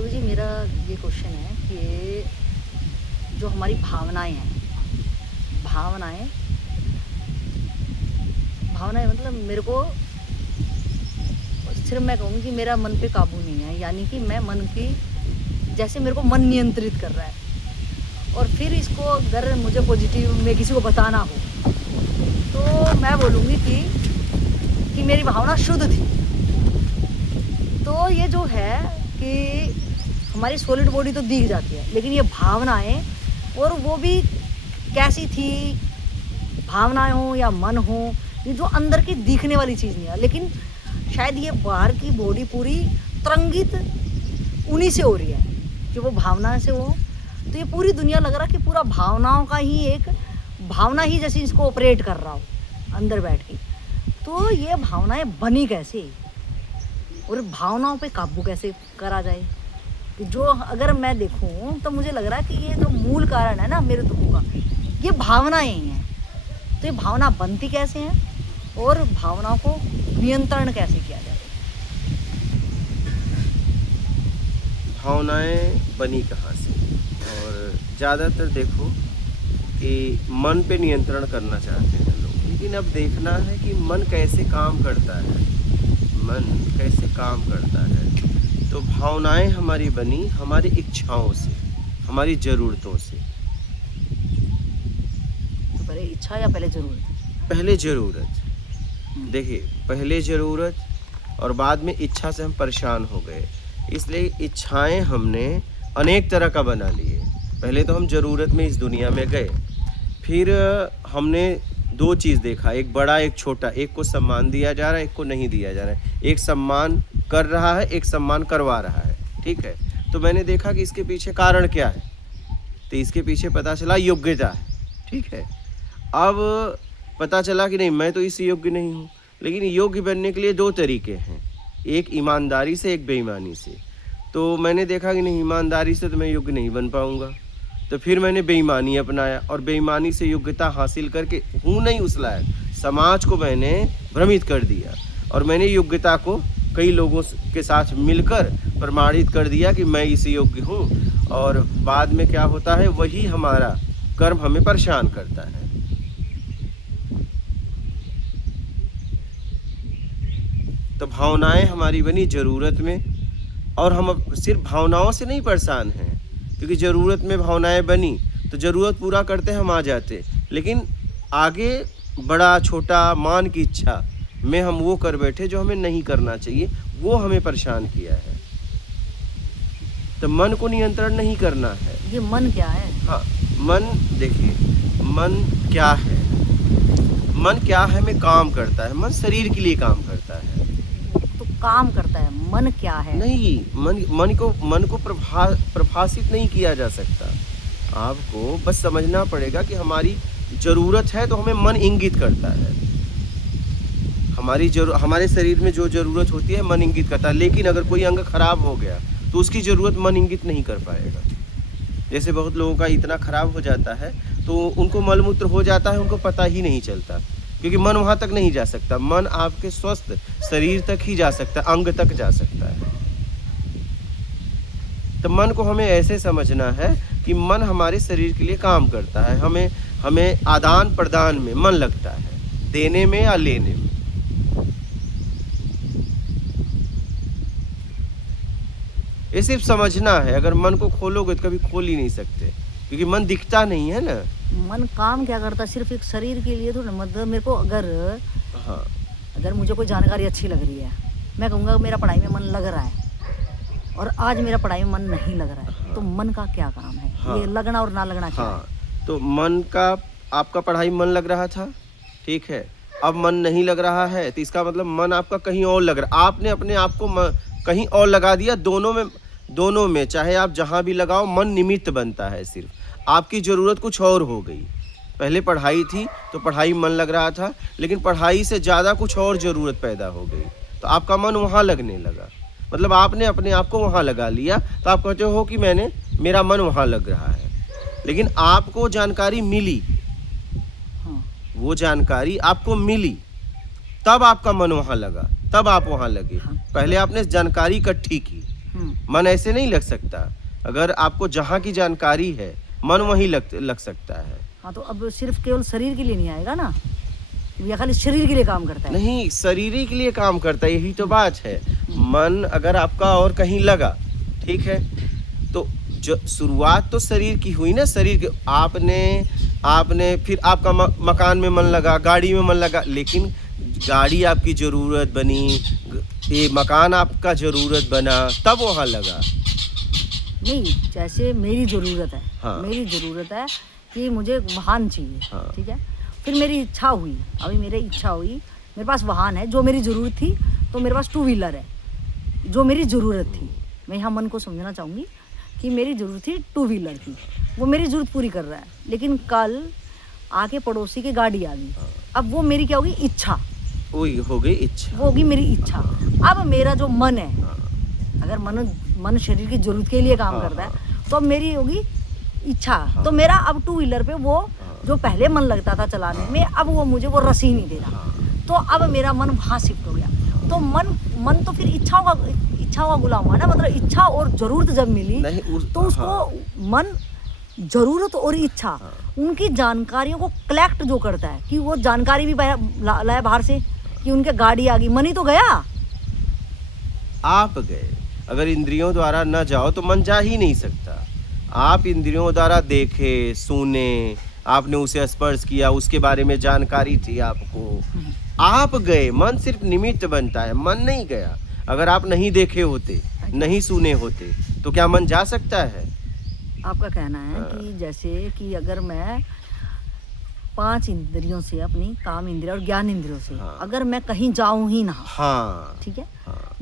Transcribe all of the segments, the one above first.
देखो जी, मेरा ये क्वेश्चन है कि जो हमारी भावनाएं हैं, भावनाएं भावनाएं मतलब मेरे को सिर्फ मैं कहूँगी कि मेरा मन पे काबू नहीं है, यानी कि मैं मन की जैसे मेरे को मन नियंत्रित कर रहा है। और फिर इसको अगर मुझे पॉजिटिव में किसी को बताना हो तो मैं बोलूँगी कि मेरी भावना शुद्ध थी। तो ये जो है कि हमारी सॉलिड बॉडी तो दिख जाती है, लेकिन ये भावनाएं, और वो भी कैसी थी, भावनाएं हो या मन हो, ये जो अंदर की दिखने वाली चीज़ नहीं है, लेकिन शायद ये बाहर की बॉडी पूरी तरंगित उन्हीं से हो रही है कि वो भावना से हो। तो ये पूरी दुनिया लग रहा है कि पूरा भावनाओं का ही एक भावना ही जैसे इसको ऑपरेट कर रहा हो अंदर बैठ के। तो ये भावनाएं बनी कैसे और भावनाओं पे काबू कैसे करा जाए, जो अगर मैं देखूं तो मुझे लग रहा है कि ये जो मूल कारण है ना मेरे दुखों का, ये भावनाएं ही हैं। तो ये भावना बनती कैसे हैं और भावनाओं को नियंत्रण कैसे किया जाए? भावनाएं बनी कहाँ से? और ज़्यादातर देखो कि मन पे नियंत्रण करना चाहते हैं लोग, लेकिन अब देखना है कि मन कैसे काम करता है। मन कैसे काम करता है? तो भावनाएं हमारी बनी हमारी इच्छाओं से, हमारी ज़रूरतों से। तो पहले इच्छा या पहले जरूरत? पहले ज़रूरत, देखिए, पहले ज़रूरत और बाद में इच्छा से हम परेशान हो गए, इसलिए इच्छाएं हमने अनेक तरह का बना लिए। पहले तो हम ज़रूरत में इस दुनिया में गए, फिर हमने दो चीज़ देखा, एक बड़ा एक छोटा, एक को सम्मान दिया जा रहा है, एक को नहीं दिया जा रहा है, एक सम्मान कर रहा है, एक सम्मान करवा रहा है, ठीक है। तो मैंने देखा कि इसके पीछे कारण क्या है, तो इसके पीछे पता चला योग्यता है, ठीक है। अब पता चला कि नहीं, मैं तो इस योग्य नहीं हूँ, लेकिन योग्य बनने के लिए दो तरीके हैं, एक ईमानदारी से, एक बेईमानी से। तो मैंने देखा कि नहीं, ईमानदारी से तो मैं योग्य नहीं बन पाऊँगा, तो फिर मैंने बेईमानी अपनाया और बेईमानी से योग्यता हासिल करके हूँ नहीं उस लायक, समाज को मैंने भ्रमित कर दिया और मैंने योग्यता को कई लोगों के साथ मिलकर प्रमाणित कर दिया कि मैं इस योग्य हूँ। और बाद में क्या होता है, वही हमारा कर्म हमें परेशान करता है। तो भावनाएं हमारी बनी ज़रूरत में, और हम अब सिर्फ भावनाओं से नहीं परेशान हैं, क्योंकि ज़रूरत में भावनाएं बनी तो ज़रूरत पूरा करते हम आ जाते, लेकिन आगे बड़ा छोटा मान की इच्छा में हम वो कर बैठे जो हमें नहीं करना चाहिए, वो हमें परेशान किया है। तो मन को नियंत्रण नहीं करना है। ये मन क्या है? हाँ, मन, देखिए, मन क्या है? मन क्या है में काम करता है, मन शरीर के लिए काम करता है। तो काम करता है, मन क्या है? नहीं, मन को प्रभाषित नहीं किया जा सकता। आपको बस समझना पड़ेगा कि हमारी ज़रूरत है तो हमें मन इंगित करता है। हमारे शरीर में जो ज़रूरत होती है मन इंगित करता है, लेकिन अगर कोई अंग खराब हो गया तो उसकी ज़रूरत मन इंगित नहीं कर पाएगा। जैसे बहुत लोगों का इतना खराब हो जाता है तो उनको मलमूत्र हो जाता है, उनको पता ही नहीं चलता, क्योंकि मन वहाँ तक नहीं जा सकता। मन आपके स्वस्थ शरीर तक ही जा सकता है, अंग तक जा सकता है। तो मन को हमें ऐसे समझना है कि मन हमारे शरीर के लिए काम करता है, हमें आदान प्रदान में मन लगता है, देने में या लेने में। ये सिर्फ समझना है, अगर मन को खोलोगे तो कभी खोल ही नहीं सकते, क्योंकि मन दिखता नहीं है ना। मन काम क्या करता है? सिर्फ एक शरीर के लिए थोड़ा, मतलब मेरे को हाँ, अगर मुझे कोई जानकारी अच्छी लग रही है, मैं कहूँगा मेरा पढ़ाई में मन लग रहा है, और आज मेरा पढ़ाई में मन नहीं लग रहा है। हाँ। तो मन का क्या काम है? हाँ। ये लगना और ना लगना क्या है? हाँ, तो मन का, आपका पढ़ाई मन लग रहा था, ठीक है, अब मन नहीं लग रहा है, तो इसका मतलब मन आपका कहीं और लग रहा है। आपने अपने आप को कहीं और लगा दिया। दोनों में चाहे आप जहाँ भी लगाओ, मन निमित्त बनता है। सिर्फ आपकी ज़रूरत कुछ और हो गई। पहले पढ़ाई थी तो पढ़ाई मन लग रहा था, लेकिन पढ़ाई से ज़्यादा कुछ और ज़रूरत पैदा हो गई तो आपका मन वहाँ लगने लगा। मतलब आपने अपने आप को वहाँ लगा लिया, तो आप कहते हो कि मेरा मन वहाँ लग रहा है, लेकिन आपको जानकारी मिली, हाँ। वो जानकारी आपको मिली, तब आपका मन वहाँ लगा, तब आप वहाँ लगे। हाँ। पहले आपने जानकारी इकट्ठी की, मन ऐसे नहीं लग सकता। अगर आपको जहाँ की जानकारी है, मन वहीं लग सकता है। हाँ, तो अब सिर्फ केवल शरीर के लिए नहीं आएगा ना, या खाली शरीर के लिए काम करता है? नहीं, शरीर के लिए काम करता है, यही तो बात है। मन अगर आपका और कहीं लगा, ठीक है, तो जो शुरुआत तो शरीर की हुई ना, शरीर के आपने फिर आपका मकान में मन लगा, गाड़ी में मन लगा, लेकिन गाड़ी आपकी ज़रूरत बनी, ये मकान आपका ज़रूरत बना, तब वहाँ लगा। नहीं, जैसे मेरी ज़रूरत है, हाँ। मेरी ज़रूरत है कि मुझे वाहन चाहिए, हाँ। ठीक है, फिर मेरी इच्छा हुई, अभी मेरी इच्छा हुई, मेरे पास वाहन है जो मेरी ज़रूरत थी, तो मेरे पास टू व्हीलर है जो मेरी ज़रूरत थी। मैं यहाँ मन को समझना चाहूँगी कि मेरी ज़रूरत थी टू व्हीलर की, वो मेरी ज़रूरत पूरी कर रहा है, लेकिन कल आके पड़ोसी की गाड़ी आ गई, अब वो मेरी क्या होगी, इच्छा, वही हो गई इच्छा, वो होगी मेरी इच्छा। अब मेरा जो मन है, अगर मन शरीर की ज़रूरत के लिए काम करता है, तो अब मेरी होगी इच्छा, तो मेरा अब टू व्हीलर पे वो जो पहले मन लगता था चलाने में, अब वो मुझे वो रस ही नहीं दे रहा, तो अब मेरा मन वहाँ शिफ्ट हो गया। तो मन तो फिर इच्छाओं का गुलाम हुआ ना, मतलब इच्छा और ज़रूरत जब मिली, तो उसको मन ज़रूरत और इच्छा, उनकी जानकारियों को कलेक्ट जो करता है, कि वो जानकारी भी लाया बाहर से कि उनके गाड़ी आ गई, मन ही तो गया। आप गए, अगर इंद्रियों द्वारा न जाओ तो मन जा ही नहीं सकता। आप इंद्रियों द्वारा देखे, सुने, आपने उसे स्पर्श किया, उसके बारे में जानकारी थी आपको, आप गए, मन सिर्फ निमित्त बनता है, मन नहीं गया। अगर आप नहीं देखे होते, नहीं सुने होते, तो क्या मन जा सकता है? आपका कहना है कि जैसे कि अगर मैं 5 इंद्रियों से, अपनी काम इंद्रिय और ज्ञान इंद्रियों से, अगर मैं कहीं जाऊं ही ना, ठीक है,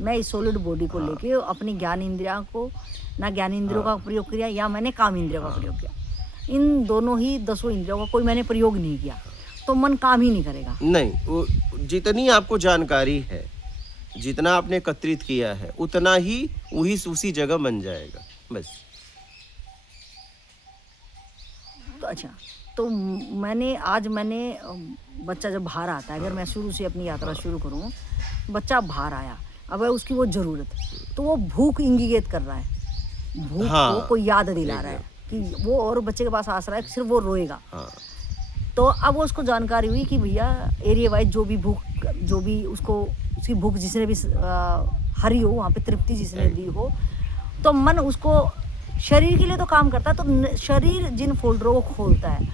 मैं इस सॉलिड बॉडी को लेके अपनी ज्ञान इंद्रियों को, ना ज्ञान इंद्रियों का प्रयोग किया, या मैंने काम इंद्रियों का प्रयोग किया, इन दोनों ही 10 इंद्रियों का कोई मैंने प्रयोग नहीं किया, तो मन काम ही नहीं करेगा। नहीं, वो जितनी आपको जानकारी है, जितना आपने एकत्रित किया है, उतना ही उसी जगह बन जाएगा, बस। तो अच्छा, तो मैंने बच्चा जब बाहर आता है, अगर मैं शुरू से अपनी यात्रा शुरू करूं, बच्चा बाहर आया, अब है उसकी वो ज़रूरत, तो वो भूख इंगित कर रहा है, भूख को कोई याद दिला रहा है कि वो, और बच्चे के पास आसरा है, सिर्फ वो रोएगा। तो अब वो उसको जानकारी हुई कि भैया एरिया वाइज जो भी उसको उसकी भूख जिसने भी हरी हो, वहाँ पे तृप्ति जिसने दी हो, तो मन उसको शरीर के लिए तो काम करता है, तो शरीर जिन फोल्डरों को खोलता है,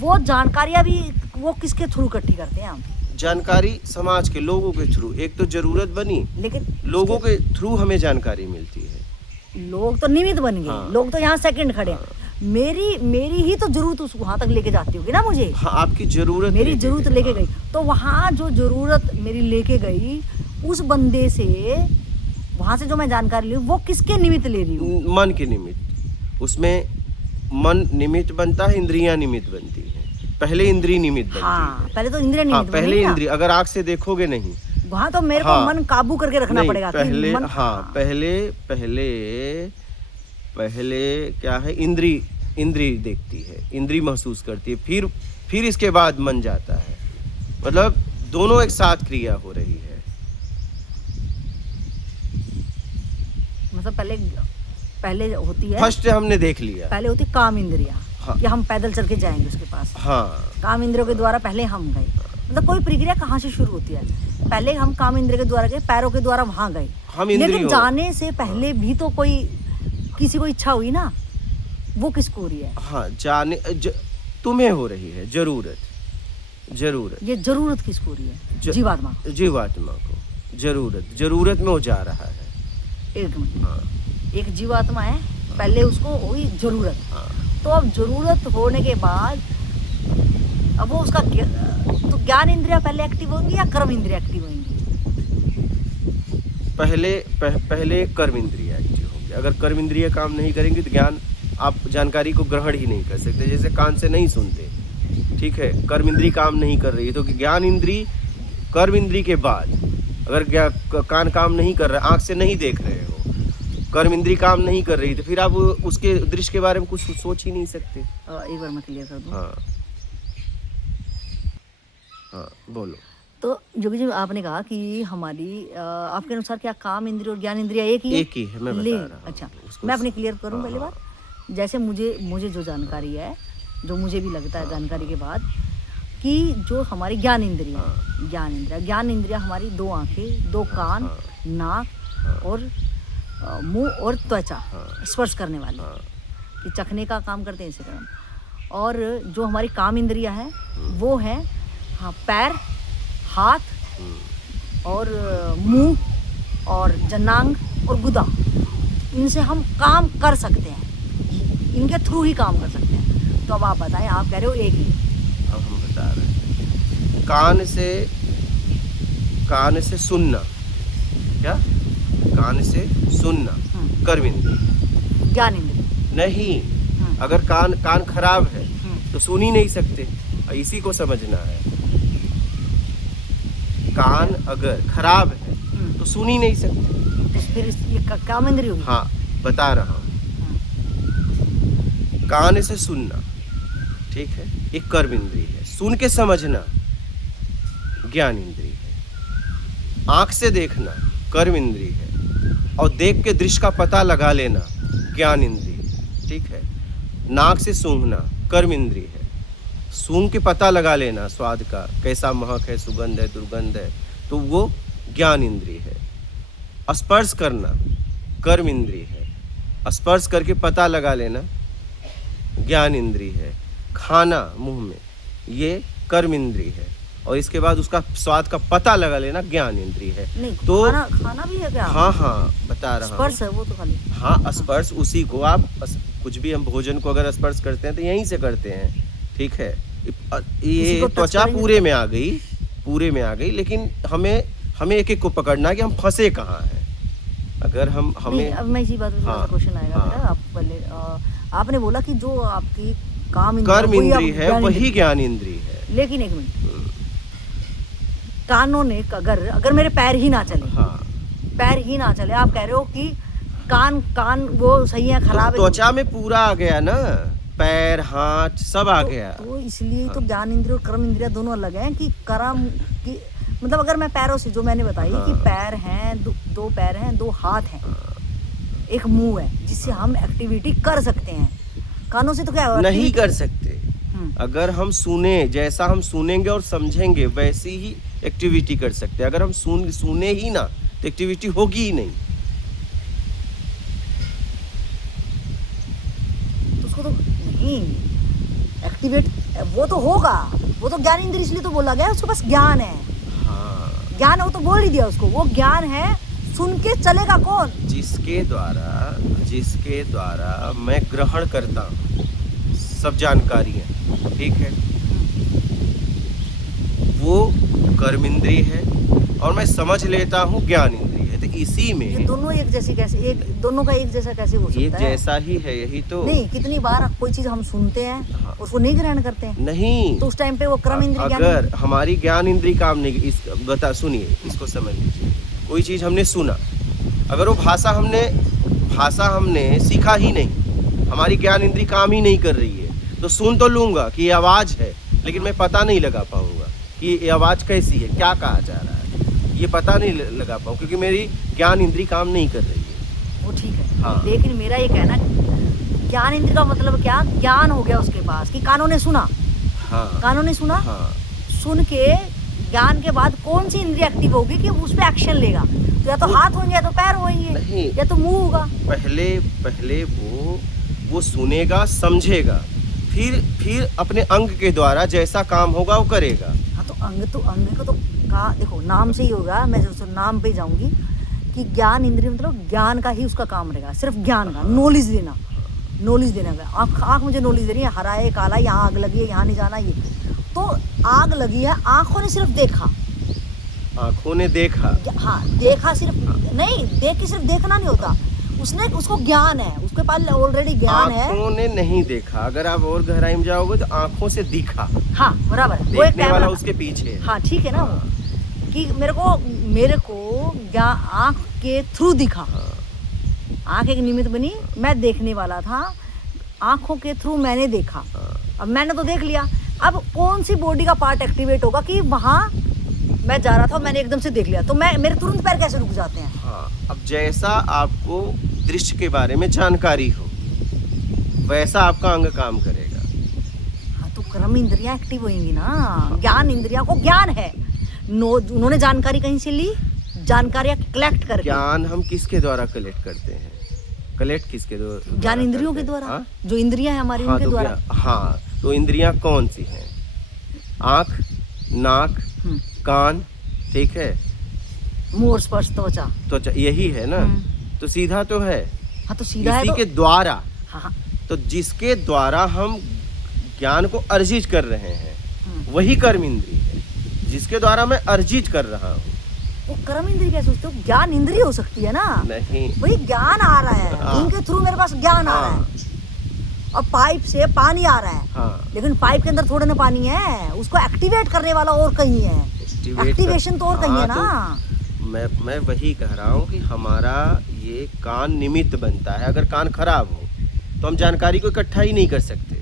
वो जानकारियाँ भी वो किसके थ्रू इकट्ठी करते हैं हम? जानकारी समाज के लोगों के थ्रू, एक तो जरूरत बनी, लेकिन लोगों के थ्रू हमें जानकारी मिलती है। लोग तो निमित्त बन गए, लोग तो यहाँ सेकंड खड़े हैं, मेरी ही तो जरूरत उस वहाँ तक लेके जाती होगी ना मुझे। आपकी जरूरत, मेरी जरूरत लेके गई, तो वहाँ जो जरूरत मेरी लेके गई, उस बंदे से, वहाँ से जो मैं जानकारी ली, वो किसके निमित्त ले रही हूँ? मन के निमित्त। उसमें मन निमित्त बनता है, इंद्रियां निमित्त बनती है। पहले इंद्रिय निमित्त बनती है। पहले तो इंद्रिय निमित्त पहले इंद्रिय, अगर आँख से देखोगे नहीं, वहाँ तो मेरे को मन काबू करके रखना पड़ेगा। पहले क्या है, इंद्री देखती है, इंद्री महसूस करती है, फिर इसके बाद मन जाता है। मतलब दोनों एक साथ क्रिया हो रही है। मतलब पहले होती है, फर्स्ट हमने देख लिया, पहले होती काम इंद्रिया, कि हम पैदल चल के जाएंगे उसके पास। काम इंद्रियों के द्वारा पहले हम गए। मतलब कोई प्रक्रिया कहाँ से शुरू होती है? पहले हम काम इंद्रिय के द्वारा गए, पैरों के द्वारा वहाँ गए, लेकिन जाने से पहले भी तो किसी को इच्छा हुई ना, वो किसको हो रही है? तुम्हें हो रही है जरूरत। ये जरूरत किसको हो रही है? जीवात्मा को जरूरत में वो जा रहा है। एक जीवात्मा है, पहले उसको हुई जरूरत, तो अब जरूरत होने के बाद अब वो उसका तो ज्ञान इंद्रिया पहले एक्टिव होंगी या कर्म इंद्रिया एक्टिव होंगी? पहले कर्म इंद्रिया एक्टिव होंगी। अगर कर्म इंद्रिया काम नहीं करेंगी तो ज्ञान, आप जानकारी को ग्रहण ही नहीं कर सकते। जैसे कान से नहीं सुनते, ठीक है, कर्म इंद्री काम नहीं कर रही, तो ज्ञान इंद्री, कर्म इंद्री के बाद अगर कान काम नहीं कर रहा, आँख से नहीं देख रहे हो, कर्म इंद्री काम नहीं कर रही, तो फिर आप उसके दृश्य के बारे में कुछ सोच ही नहीं सकते। एक बार मैं क्लियर कर दूं। हाँ, बोलो। तो योगी जी आपने कहा कि हमारी आपके अनुसार क्या काम इंद्रिय और ज्ञान इंद्रिय एक ही है? एक ही है, मैं बता रहा हूँ अच्छा, उसको। मैं अपनी क्लियर करूं पहले हाँ, बात। जैसे मुझे जो जानकारी है, जो मुझे भी लगता है जानकारी के बाद, कि जो हमारी ज्ञान इंद्रिया हमारी 2 आंखें, 2 कान, हाँ, नाक और मुंह और त्वचा, हाँ, स्पर्श करने वाली, हाँ, कि चखने का काम करते हैं इसे काम। और जो हमारी काम इंद्रिया है वो है हाँ पैर, हाथ और मुंह और जनांग और गुदा। इनसे हम काम कर सकते हैं, इनके थ्रू ही काम कर सकते हैं। तो अब आप बताएं, आप कह रहे हो एक ही। अब हम बता रहे हैं। कान से सुनना, क्या? कान से सुनना, कर्म इंद्रिय। ज्ञान इंद्रिय नहीं, अगर कान खराब है तो सुन ही नहीं सकते, इसी को समझना है। कान अगर खराब है तो सुन ही नहीं सकते, तो फिर ये काम इंद्रिय होगी। हाँ बता रहा हूँ। कान से सुनना, ठीक है, एक कर्म इंद्रिय है। सुन के समझना ज्ञान इंद्रिय है। आंख से देखना कर्म इंद्रिय है, और देख के दृश्य का पता लगा लेना ज्ञान इंद्रिय, ठीक है। नाक से सूंघना कर्म इंद्रिय है। सूंघ के पता लगा लेना स्वाद का, कैसा महक है, सुगंध है, दुर्गंध है, तो वो ज्ञान इंद्रिय है। स्पर्श करना कर्म इंद्रिय है। स्पर्श करके पता लगा लेना ज्ञान इंद्रिय है। खाना मुंह में, ये कर्म इंद्रिय है, और इसके बाद उसका स्वाद का पता लगा लेना ज्ञान इंद्रिय है। नहीं, तो खाना भी है क्या? हाँ बता रहा हूँ। स्पर्श है वो तो खाली। हाँ स्पर्श उसी को आप कुछ भी हम भोजन को अगर स्पर्श करते हैं तो यहीं से करते हैं, ठीक है। ये त्वचा पूरे में आ गई, लेकिन हमें एक एक को पकड़ना है कि हम फंसे कहाँ हैं। अगर हमें अब मैं इसी बात पे हाँ, क्वेश्चन आएगा हाँ, मेरा। आप पहले आपने बोला कि जो आपकी काम कर्म इंद्रिय है वही ज्ञान इंद्रिय है। लेकिन एक मिनट, कानों ने अगर मेरे पैर ही ना चले, हाँ, पैर ही ना चले, आप कह रहे हो कि कान वो सही है, खराब है, त्वचा में पूरा आ गया ना, पैर हाथ सब आ गया। तो इसलिए तो ज्ञान इंद्रिय और कर्म इंद्रिय दोनों अलग हैं। कि कर्म की मतलब अगर मैं पैरों से, जो मैंने बताई कि पैर हैं, 2 पैर हैं, 2 हाथ हैं, एक मुंह है, जिससे हम एक्टिविटी कर सकते हैं। कानों से तो क्या नहीं कर सकते। अगर हम सुने, जैसा हम सुनेंगे और समझेंगे वैसी ही एक्टिविटी कर सकते हैं। अगर हम सुने ही ना तो एक्टिविटी होगी ही नहीं। तो उसको तो नहीं एक्टिवेट, वो तो होगा, वो तो ज्ञान इंद्रिय इसलिए तो बोला गया, उसके पास ज्ञान है। हाँ, ज्ञान है, वो तो बोल ही दिया उसको, वो ज्ञान है। सुन के चलेगा कौन? जिसके द्वारा मैं ग्रहण करता हूँ सब जानकारियाँ, ठीक है, वो कर्म इंद्रिय है, और मैं समझ लेता हूँ ज्ञान इंद्रिय है। तो इसी में ये दोनों एक जैसी कैसे, दोनों का एक जैसा कैसे हो सकता है? एक जैसा ही है, यही तो। नहीं, कितनी बार कोई चीज हम सुनते हैं, हाँ, उसको नहीं ग्रहण करते हैं, नहीं, तो उस टाइम पे वो कर्म इंद्रिय अगर हमारी ज्ञान इंद्रिय काम नहीं, सुनिए, इसको समझ लीजिए। कोई चीज हमने सुना, अगर वो भाषा हमने सीखा ही नहीं, हमारी ज्ञान इंद्रिय काम ही नहीं कर रही है, तो सुन तो लूंगा कि ये आवाज है, लेकिन मैं पता नहीं लगा पाऊंगा कि ये आवाज कैसी है, क्या कहा जा रहा है, ये पता नहीं लगा पाऊँ, क्योंकि मेरी ज्ञान इंद्रिय काम नहीं कर रही है। वो ठीक है, हाँ। लेकिन मेरा ये कहना, ज्ञान इंद्रिय का मतलब क्या? ज्ञान हो गया उसके पास कि कानों ने सुना, हाँ, कानों ने सुना, हाँ। सुन के ज्ञान के बाद कौन सी इंद्रिय एक्टिव होगी कि उस पर एक्शन लेगा? तो या तो हाथ होंगे, या तो पैर होंगे, या तो मुंह होगा। पहले वो सुनेगा, समझेगा, फिर अपने अंग के द्वारा जैसा काम होगा वो करेगा। हाँ, तो अंग को तो का देखो, नाम से ही होगा। मैं जो नाम पे जाऊंगी कि ज्ञान इंद्रिय मतलब ज्ञान का ही उसका काम रहेगा, सिर्फ ज्ञान का, नॉलेज देना का। आँख मुझे नॉलेज दे रही है, हरा है, काला, यहाँ आग लगी है, यहाँ नहीं जाना, ये तो आग लगी है, आंखों ने सिर्फ देखा, आंखों ने देखा, हाँ देखा, सिर्फ नहीं देख के सिर्फ देखना नहीं होता, उसको ज्ञान है, उसके पास ऑलरेडी ज्ञान है। आंखों ने नहीं देखा, अगर आप और गहराई में जाओगे तो आंखों से दिखा। हाँ बराबर है, वो देखने वाला उसके पीछे है। हाँ ठीक है ना, वो कि मेरे को आंख के थ्रू दिखा। आंख एक निमित्त बनी, मैं देखने वाला था, आंखों के थ्रू मैंने देखा। अब मैंने तो देख लिया, अब कौन सी बॉडी का पार्ट एक्टिवेट होगा कि वहाँ मैं जा रहा था, मैंने एकदम से देख लिया, तो मैं मेरे तुरंत पैर कैसे रुक जाते हैं? हाँ, अब जैसा आपको दृश्य के बारे में जानकारी हो वैसा आपका अंग काम करेगा। हाँ, तो कर्म इंद्रियां एक्टिव होंगी ना। ज्ञान इंद्रिया को ज्ञान है, उन्होंने जानकारी कहीं से ली, जानकारियां कलेक्ट करके। ज्ञान हम किसके द्वारा कलेक्ट करते हैं? कलेक्ट किसके द्वारा? ज्ञान इंद्रियों के द्वारा। हाँ? जो इंद्रियां हैं हमारी, उनके द्वारा। हाँ, तो इंद्रियां कौन सी हैं? आँख, नाक, कान, ठीक है, मुंह, स्पर्श, त्वचा। त्वचा, यही है ना। तो सीधा तो है। हाँ, तो सीधा है इसी तो... के द्वारा। हाँ, तो जिसके द्वारा हम ज्ञान को अर्जित कर रहे हैं वही कर्म इंद्रिय है, जिसके द्वारा मैं अर्जित कर रहा हूँ। वो कर्म इंद्रिय कैसे सोचते हो? ज्ञान इंद्रिय हो सकती है ना। नहीं, वही ज्ञान आ रहा है। हाँ। उनके थ्रू मेरे पास ज्ञान आ रहा है, और पाइप से पानी आ रहा है। हाँ। लेकिन पाइप के अंदर थोड़े ना पानी है, उसको एक्टिवेट करने वाला और कहीं है। एक्टिवेशन तो और कहीं है ना। तो मैं वही कह रहा हूँ कि हमारा ये कान निमित्त बनता है। अगर कान खराब हो तो हम जानकारी को इकट्ठा ही नहीं कर सकते।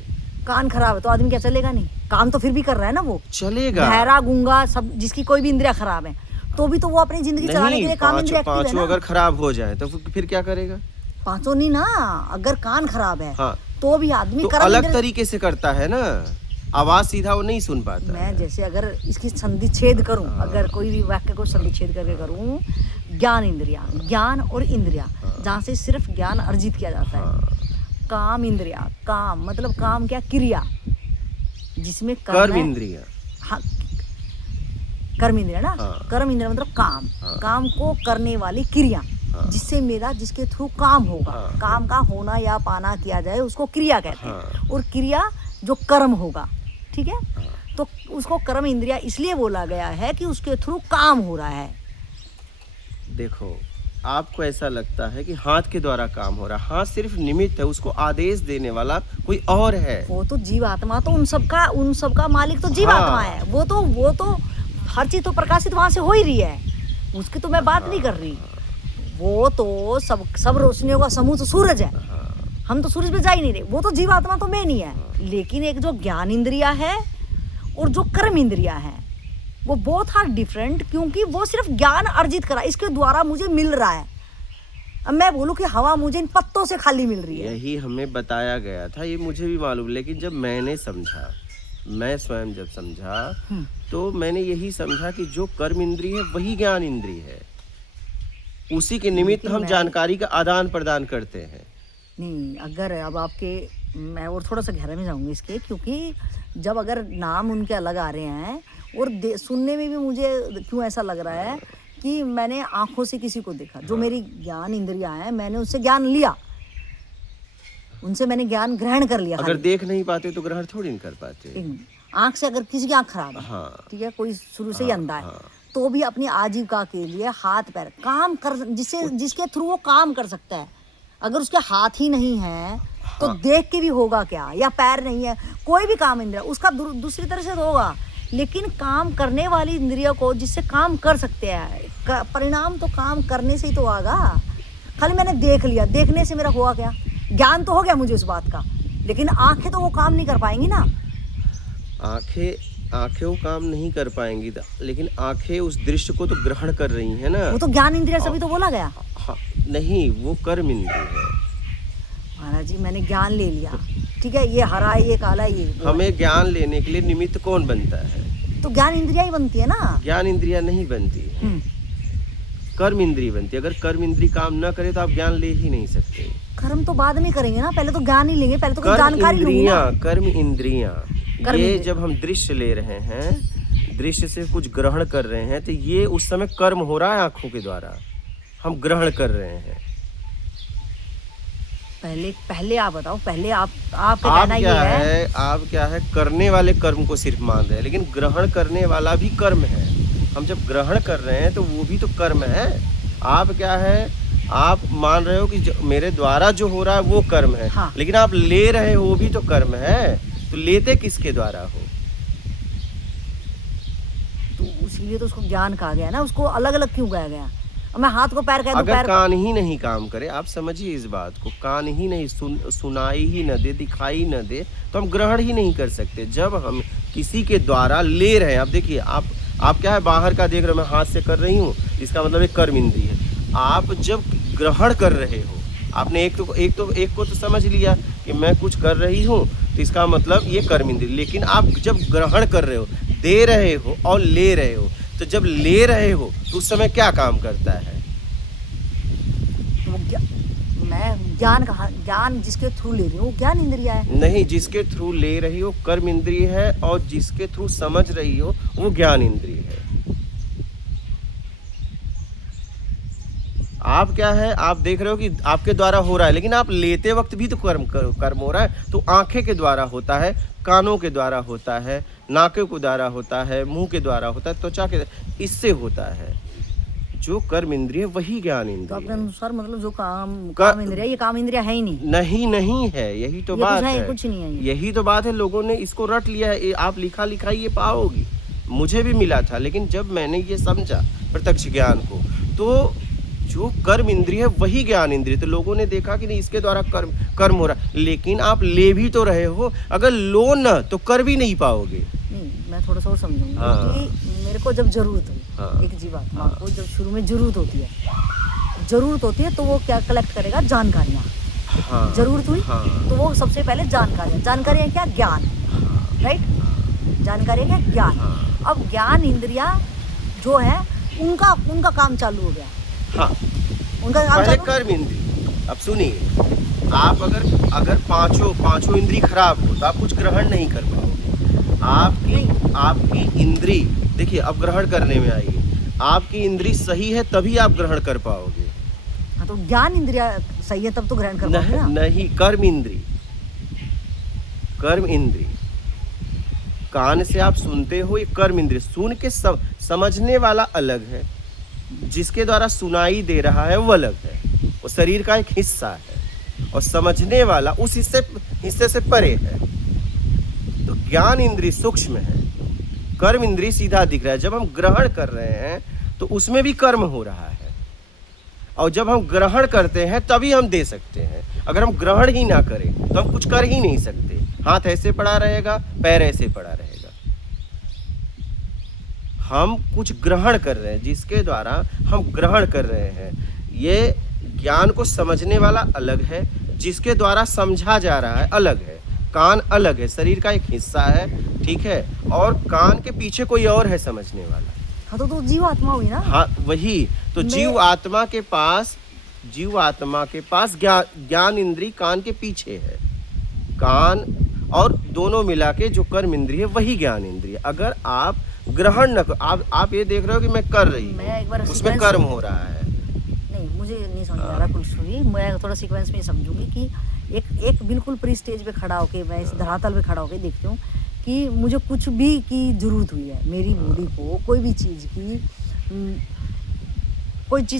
कान खराब है तो आदमी क्या चलेगा नहीं? काम तो फिर भी कर रहा है ना, वो चलेगा। बहरा, गूंगा, सब, जिसकी कोई भी इंद्रिया खराब है तो भी तो वो अपनी जिंदगी चलाने के लिए काम इंद्रिया एक्टिव है ना। पांचों अगर खराब हो जाए तो फिर क्या करेगा? पांचों नहीं ना, अगर कान खराब है हाँ, तो भी आदमी तो अलग तरीके से करता है ना, आवाज सीधा वो नहीं सुन पाता। मैं जैसे अगर इसकी संधि छेद करूं, अगर कोई भी वाक्य को संधि छेद करके करूं, ज्ञान इंद्रिया, ज्ञान और इंद्रिया, जहाँ से सिर्फ ज्ञान अर्जित किया जाता है। काम इंद्रिया, काम मतलब काम क्या? क्रिया, जिसमें कर्म इंद्रिया। हाँ, कर्म इंद्रिया ना। हाँ। कर्म इंद्रिया मतलब काम। हाँ। काम को करने वाली क्रिया, हाँ। जिससे मेरा, जिसके थ्रू काम होगा। हाँ। काम का होना या पाना किया जाए उसको क्रिया कहते हैं। हाँ। और क्रिया जो कर्म होगा, ठीक है, हाँ। तो उसको कर्म इंद्रिया इसलिए बोला गया है कि उसके थ्रू काम हो रहा है। देखो, आपको ऐसा लगता है कि हाथ के द्वारा काम हो रहा है। हाथ सिर्फ निमित्त है, उसको आदेश देने वाला कोई और है। वो तो जीवात्मा, तो उन सबका मालिक तो जीवात्मा है। वो तो हर चीज तो प्रकाशित वहां से हो ही रही है, उसकी तो मैं बात नहीं कर रही। वो तो सब रोशनियों का समूह तो सूरज है। हम तो सूरज पे जा ही नहीं रहे। वो तो जीवात्मा तो मेन ही है। लेकिन एक जो ज्ञान इंद्रिया है और जो कर्म इंद्रिया है, वो बोथ आर डिफरेंट, क्योंकि वो सिर्फ ज्ञान अर्जित करा, इसके द्वारा मुझे मिल रहा है। अब मैं बोलूं कि हवा मुझे इन पत्तों से खाली मिल रही है, यही हमें बताया गया था, ये मुझे भी मालूम। लेकिन जब मैंने समझा, मैं स्वयं जब समझा, तो मैंने यही समझा कि जो कर्म इंद्रिय है वही ज्ञान इंद्रिय है। उसी के निमित्त हम जानकारी का आदान प्रदान करते हैं। नहीं, अगर अब मैं और थोड़ा सा गहरे में जाऊंगी इसके, क्योंकि जब अगर नाम उनके अलग आ रहे हैं और सुनने में भी मुझे क्यों ऐसा लग रहा है कि मैंने आंखों से किसी को देखा, जो मेरी ज्ञान इंद्रियां हैं, मैंने उससे ज्ञान लिया, उनसे मैंने ज्ञान ग्रहण कर लिया। अगर देख नहीं पाते तो ग्रहण थोड़ी नहीं कर पाते। आंख से अगर किसी की आंख खराब है, हाँ। ठीक है, कोई शुरू से ही अंधा है, तो भी अपनी आजीविका के लिए हाथ पैर काम कर, जिसके थ्रू वो काम कर सकता है। अगर उसके हाथ ही नहीं है तो देख के भी होगा क्या? या पैर नहीं है, कोई भी काम इंद्रिया उसका दूसरी तरह से तो होगा। लेकिन काम करने वाली इंद्रियों को जिससे काम कर सकते हैं, परिणाम तो काम करने से ही तो आगा। खाली मैंने देख लिया, देखने से मेरा हुआ क्या? ज्ञान तो हो गया मुझे उस बात का, लेकिन आंखें तो वो काम नहीं कर पाएंगी ना। आंखें वो काम नहीं कर पाएंगी, लेकिन आंखें उस दृश्य को तो ग्रहण कर रही है ना। वो तो ज्ञान इंद्रिय सभी तो बोला गया। हाँ, नहीं, वो कर्म इंद्रिय है। महाराज जी, मैंने ज्ञान ले लिया, ठीक है, ये हरा है, ये काला है, ये हमें ज्ञान लेने के लिए निमित्त कौन बनता है? तो ज्ञान इंद्रिया ही बनती है ना। ज्ञान इंद्रिया नहीं बनती है, कर्म इंद्रिय बनती है। अगर कर्म इंद्रिय काम ना करे तो आप ज्ञान ले ही नहीं सकते। कर्म तो बाद में करेंगे ना, पहले तो ज्ञान ही लेंगे, पहले तो जानकारी लूंगी ना। कर्म इंद्रियां, ये जब हम दृश्य ले रहे हैं, दृश्य से कुछ ग्रहण कर रहे हैं, तो ये उस समय कर्म हो रहा है आंखों के द्वारा, हम ग्रहण कर रहे हैं। पहले आप बताओ, पहले आप कहना ये है, आप क्या है, करने वाले कर्म को सिर्फ मान रहे हैं, लेकिन ग्रहण करने वाला भी कर्म है। हम जब ग्रहण कर रहे हैं तो वो भी तो कर्म है। आप क्या है, आप मान रहे हो कि मेरे द्वारा जो हो रहा है वो कर्म है। हाँ। लेकिन आप ले रहे हो वो भी तो कर्म है। तो लेते किसके द्वारा हो? तो इसीलिए तो उसको ज्ञान कहा गया ना, उसको अलग अलग क्यों कहा गया? मैं हाथ को पैर कह दूं, अगर कान ही नहीं काम करे, आप समझिए इस बात को, कान ही नहीं सुनाई ही न दे, दिखाई न दे, तो हम ग्रहण ही नहीं कर सकते। जब हम किसी के द्वारा ले रहे हैं, आप देखिए, आप क्या है बाहर का देख रहे हो, मैं हाथ से कर रही हूँ, इसका मतलब एक कर्म इंद्रिय है। आप जब ग्रहण कर रहे हो, आपने एक को तो समझ लिया कि मैं कुछ कर रही हूँ, तो इसका मतलब ये कर्म इंद्रिय। लेकिन आप जब ग्रहण कर रहे हो, दे रहे हो और ले रहे हो, तो जब ले रहे हो तो उस समय क्या काम करता है? वो मैं ज्ञान जिसके थ्रू ले रही हूँ वो ज्ञान इंद्रिया है। नहीं, जिसके थ्रू ले रही हो कर्म इंद्रिय है, और जिसके थ्रू समझ रही हो वो ज्ञान इंद्रिय है। आप क्या है, आप देख रहे हो कि आपके द्वारा हो रहा है, लेकिन आप लेते वक्त भी तो कर्म हो रहा है। तो आंखें के द्वारा होता है, कानों के द्वारा होता है, नाकों के द्वारा होता है, मुंह के द्वारा होता है, त्वचा के, इससे होता है। जो कर्म इंद्रिय वही ज्ञान तो इंद्रिय अपने है। अनुसार मतलब जो काम इंद्रिया, ये काम इंद्रिया है ही नहीं। नहीं है, यही तो ये बात कुछ है, कुछ नहीं है ये। यही तो बात है। लोगों ने इसको रट लिया है। आप लिखाई ये पाओगी, मुझे भी मिला था, लेकिन जब मैंने ये समझा प्रत्यक्ष ज्ञान को, तो जो कर्म इंद्रिय है वही ज्ञान इंद्रिय। तो लोगों ने देखा कि नहीं, इसके द्वारा कर्म हो रहा है, लेकिन आप ले भी तो रहे हो। अगर लो न तो कर भी नहीं पाओगे। नहीं, मैं थोड़ा सा और समझूंगी हाँ। कि मेरे को जब जरूरत हुई, हाँ। एक जीवात्मा को जब शुरू में जरूरत होती है तो वो क्या कलेक्ट करेगा? जानकारियाँ। हाँ। जरूरत हुई हाँ। तो वो सबसे पहले जानकारियाँ क्या? ज्ञान, राइट? जानकारियाँ क्या? ज्ञान। हाँ। अब ज्ञान इंद्रिया जो है उनका काम चालू हो गया। हाँ, उनका काम पहले चालू। कर्म इंद्रिय। अब सुनिए, आप अगर पांचों इंद्रिय खराब हो तो आप कुछ ग्रहण नहीं कर पाओगे। आपकी इंद्रिय, देखिए अब ग्रहण करने में आइए, आपकी इंद्रिय सही है तभी आप ग्रहण कर पाओगे। हाँ, तो ज्ञान इंद्रिया सही है तब तो ग्रहण कर पाओगे ना। नहीं, कर्म इंद्रिय। कान से आप सुनते हो, ये कर्म इंद्रिय। सुन के समझने वाला अलग है, जिसके द्वारा सुनाई दे रहा है वो अलग है, वो शरीर का एक हिस्सा है, और समझने वाला उस हिस्से से परे है। तो ज्ञान इंद्रिय सूक्ष्म है, कर्म इंद्रिय सीधा दिख रहा है। जब हम ग्रहण कर रहे हैं तो उसमें भी कर्म हो रहा है, और जब हम ग्रहण करते हैं तभी हम दे सकते हैं। अगर हम ग्रहण ही ना करें तो हम कुछ कर ही नहीं सकते। हाथ ऐसे पड़ा रहेगा, पैर ऐसे पड़ा रहेगा। हम कुछ ग्रहण कर रहे हैं, जिसके द्वारा हम ग्रहण कर रहे हैं। ये ज्ञान को समझने वाला अलग है, जिसके द्वारा समझा जा रहा है अलग है। कान अलग है, शरीर का एक हिस्सा है, ठीक है, और कान के पीछे कोई और है समझने वाला। हाँ, तो जीवात्मा हुई ना। हाँ, वही तो। जीव आत्मा के पास ज्ञान इंद्रिय कान के पीछे है। कान और दोनों मिला के जो कर्म इंद्रिय है वही ज्ञान इंद्रिय। अगर आप ग्रहण न कर, आप ये देख रहे हो कि मैं कर रही हूँ, उसमें कर्म हो रहा है। नहीं, मुझे नहीं समझ आ रहा कुछ भी। मैं थोड़ा सीक्वेंस में समझूंगी कि एक बिल्कुल प्री स्टेज पे खड़ा होके, मैं इस धरातल पे खड़ा होके देखती हूँ कि मुझे कुछ भी की जरूरत हुई है, मेरी बॉडी को कोई भी चीज़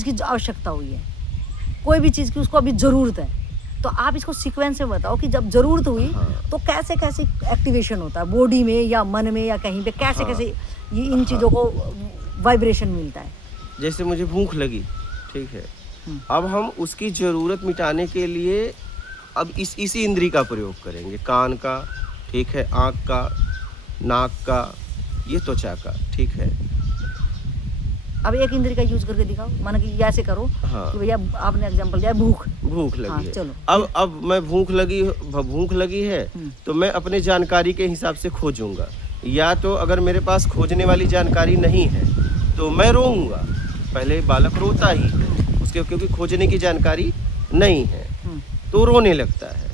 की आवश्यकता हुई है, कोई भी चीज़ की उसको अभी ज़रूरत है। तो आप इसको सीक्वेंस में बताओ कि जब ज़रूरत हुई तो कैसे एक्टिवेशन होता है बॉडी में या मन में या कहीं पे, कैसे ये इन चीज़ों को वाइब्रेशन मिलता है। जैसे मुझे भूख लगी, ठीक है, अब हम उसकी ज़रूरत मिटाने के लिए अब इसी इंद्रिय का प्रयोग करेंगे। कान का, ठीक है, आँख का, नाक का, ये त्वचा का, ठीक है। अब एक इंद्रिय का यूज करके दिखाओ, माना कि ऐसे करो। हाँ। कि भैया आपने एग्जांपल दिया भूख लगी। हाँ, है। चलो अब मैं भूख लगी है तो मैं अपने जानकारी के हिसाब से खोजूंगा। या तो अगर मेरे पास खोजने वाली जानकारी नहीं है तो मैं रोऊंगा। पहले बालक रोता ही है उसके, क्योंकि खोजने की जानकारी नहीं है तो रोने लगता है।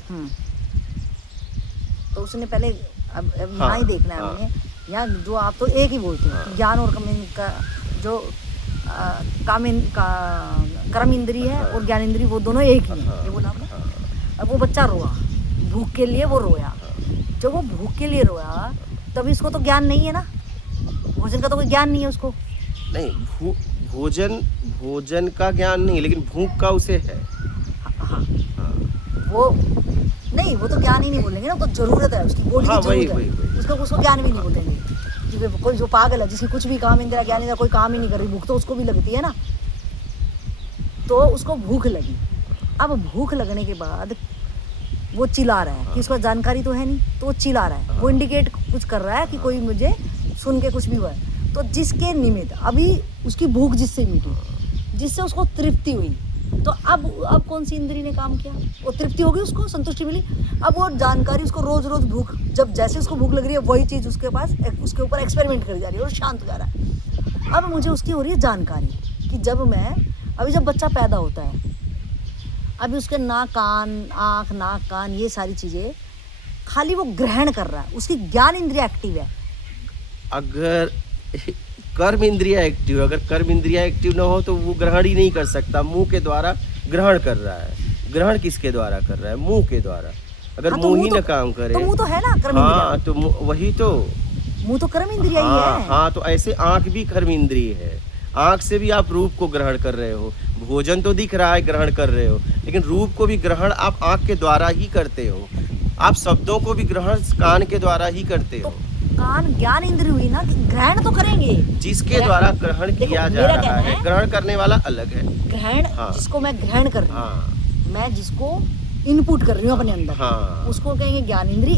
तो उसने पहले अब यहाँ ही देखना है हमें। यहाँ जो आप तो एक ही बोलते हैं, ज्ञान और का जो कर्म इंद्रिय है और ज्ञान इंद्रिय वो दोनों एक ही है, ये बोला आपने। अब वो बच्चा रोआ, भूख के लिए वो रोया। जब वो भूख के लिए रोया तब इसको तो ज्ञान नहीं है ना, भोजन का तो कोई ज्ञान नहीं है उसको। नहीं, भोजन का ज्ञान नहीं, लेकिन भूख का उसे है। हाँ। वो नहीं, वो तो ज्ञान ही नहीं बोलेंगे ना, तो जरूरत है उसकी, बॉडी की जरूरत है। उसको ज्ञान भी नहीं बोलेंगे। कोई जो पागल है जिसकी कुछ भी काम इंदिरा ज्ञान इंदिरा कोई काम ही नहीं कर रही, भूख तो उसको भी लगती है ना। तो उसको भूख लगी। अब भूख लगने के बाद वो चिल्ला रहा है कि उसको जानकारी तो है नहीं, तो वो चिल्ला रहा है, वो इंडिकेट कुछ कर रहा है कि कोई मुझे सुन के कुछ भी हुआ है। तो जिसके निमित्त अभी उसकी भूख जिससे मिटी, जिससे उसको तृप्ति हुई, तो अब कौन सी इंद्री ने काम किया, वो तृप्ति होगी, उसको संतुष्टि मिली। अब वो जानकारी उसको रोज रोज भूख, जब जैसे उसको भूख लग रही है वही चीज़ उसके पास उसके ऊपर एक्सपेरिमेंट करी जा रही है और शांत हो जा रहा है। अब मुझे उसकी हो रही है जानकारी कि जब बच्चा पैदा होता है, अभी उसके नाक कान ये सारी चीज़ें खाली वो ग्रहण कर रहा है, उसकी ज्ञान इंद्रिया एक्टिव है। अगर कर्म इंद्रिया एक्टिव, अगर कर्म इंद्रिया एक्टिव ना हो तो वो ग्रहण ही नहीं कर सकता। मुंह के द्वारा ग्रहण कर रहा है। ग्रहण किसके द्वारा कर रहा है? मुंह के द्वारा। अगर हाँ, तो मुंह ही तो, ना काम करे तो मुंह तो है ना कर्म इंद्रिया। हाँ तो वही तो मुंह तो कर्म इंद्रिया ही है। हाँ तो ऐसे आंख भी कर्म इंद्रिय है। आंख से भी आप रूप को ग्रहण कर रहे हो, भोजन तो दिख रहा है ग्रहण कर रहे हो, लेकिन रूप को भी ग्रहण आप आंख के द्वारा ही करते हो। आप शब्दों को भी ग्रहण कान के द्वारा ही करते हो। कान ज्ञान इंद्रिय हुई ना, कि ग्रहण तो करेंगे जिसके द्वारा ग्रहण किया जा रहा है। ग्रहण करने वाला अलग है। ग्रहण हाँ। जिसको मैं ग्रहण कर रही हूँ, हाँ मैं जिसको इनपुट कर रही हूँ अपने अंदर, हाँ। उसको कहेंगे ज्ञान इंद्रिय।